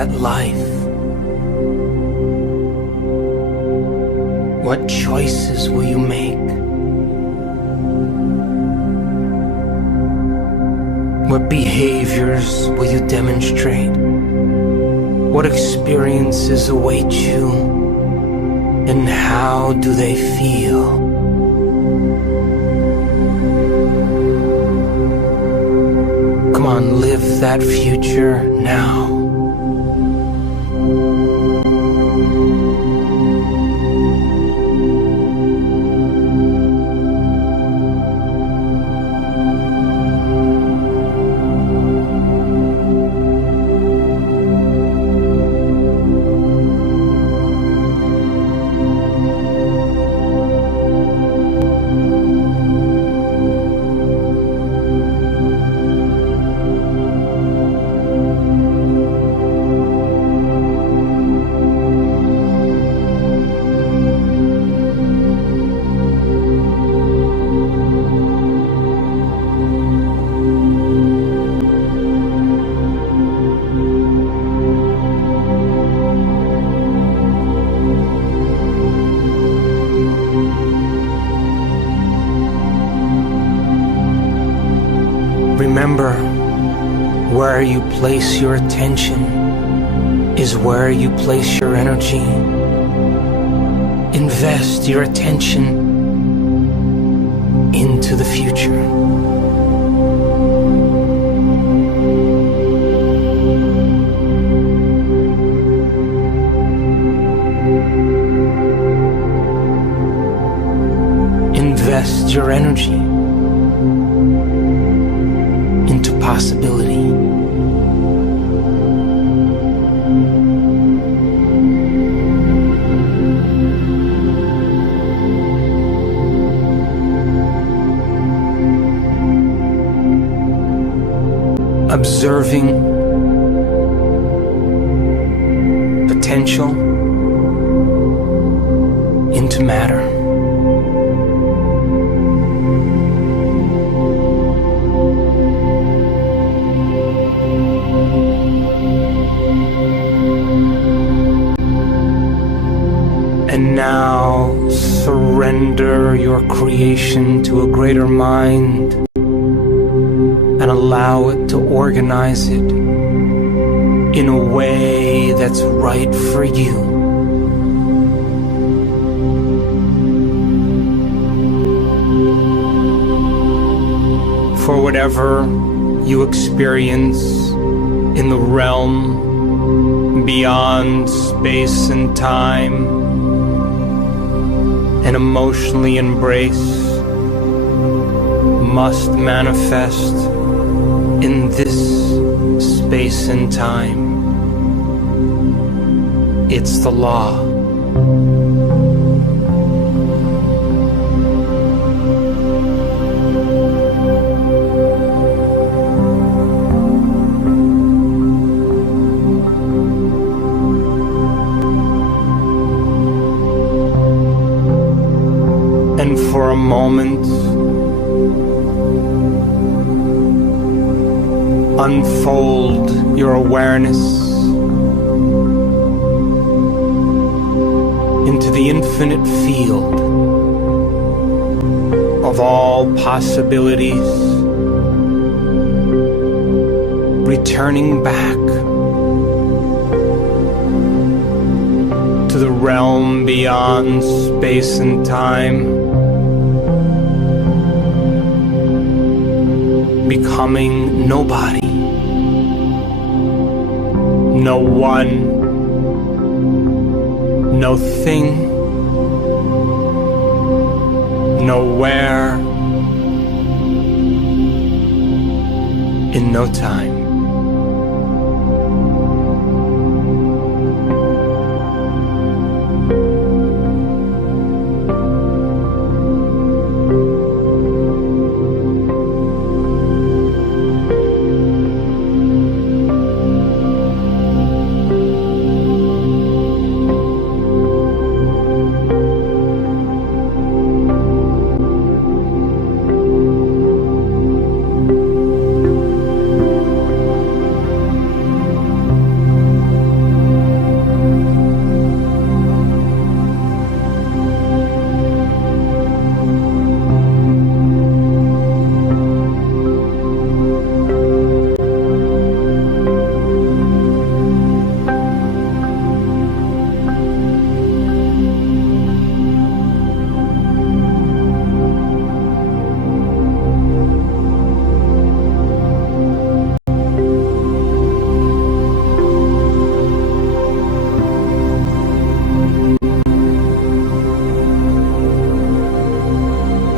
that life? What choices will you make? What behaviors will you demonstrate? What experiences await you? And how do they feel? Come on, live that future now. Remember, where you place your attention is where you place your energy. Invest your attention into the future. Invest your energy into possibility. Observing potential into matter. And now surrender your creation to a greater mind and allow it to organize it in a way that's right for you. For whatever you experience in the realm beyond space and time, and emotionally embrace must manifest in this space and time. It's the law. And for a moment, unfold your awareness into the infinite field of all possibilities, returning back to the realm beyond space and time, becoming nobody, no one, no thing, nowhere, in no time.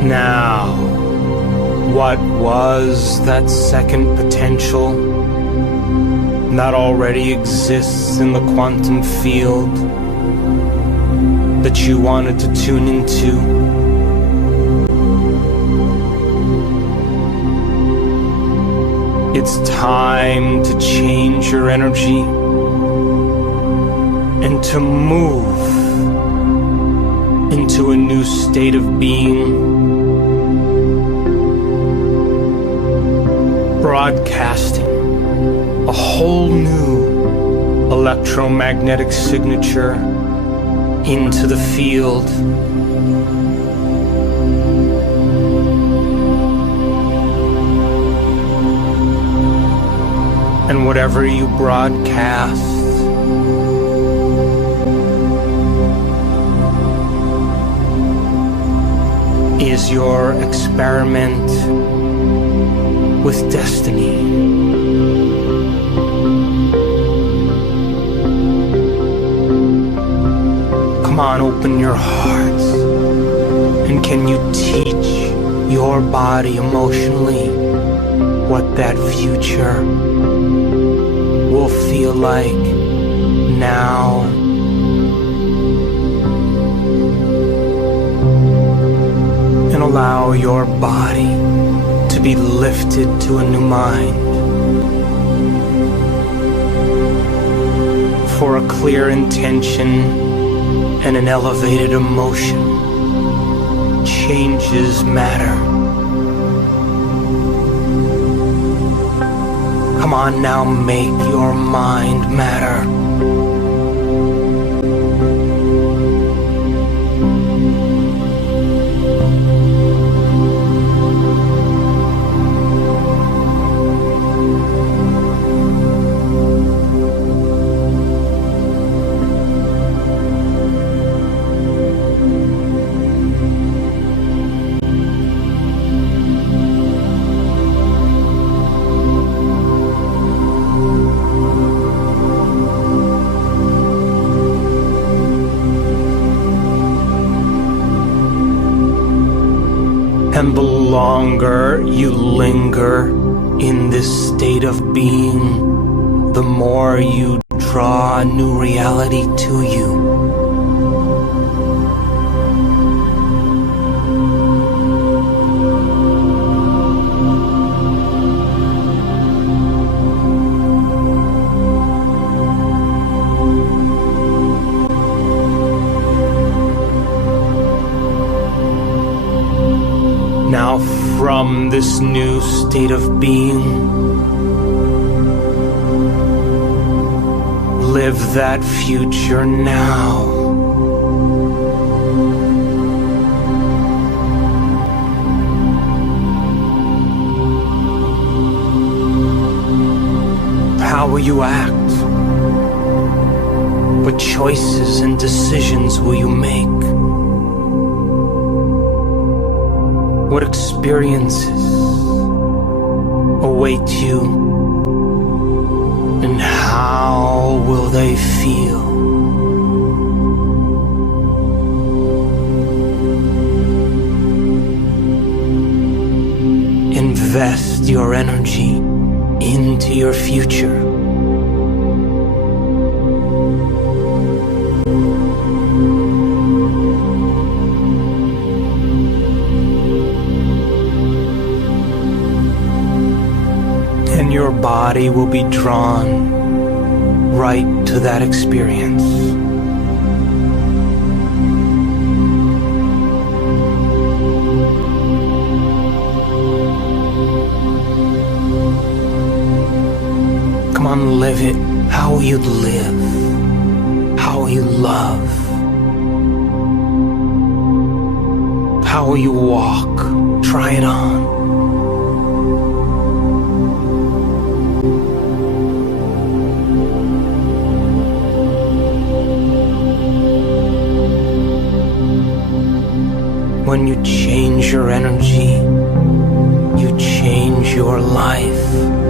Now, what was that second potential that already exists in the quantum field that you wanted to tune into? It's time to change your energy and to move into a new state of being, broadcasting a whole new electromagnetic signature into the field. And whatever you broadcast is your experiment with destiny. Come on, open your hearts. And can you teach your body emotionally what that future will feel like now? And allow your body to be lifted to a new mind for a clear intention and an elevated emotion. Changes matter. Come on now, make your mind matter. And the longer you linger in this state of being, the more you draw a new reality to you. Now, from this new state of being, live that future now. How will you act? What choices and decisions will you make? What experiences await you, and how will they feel? Invest your energy into your future. Your body will be drawn right to that experience. Come on, live it. How will you live? How will you love? How will you walk? Try it on. When you change your energy, you change your life.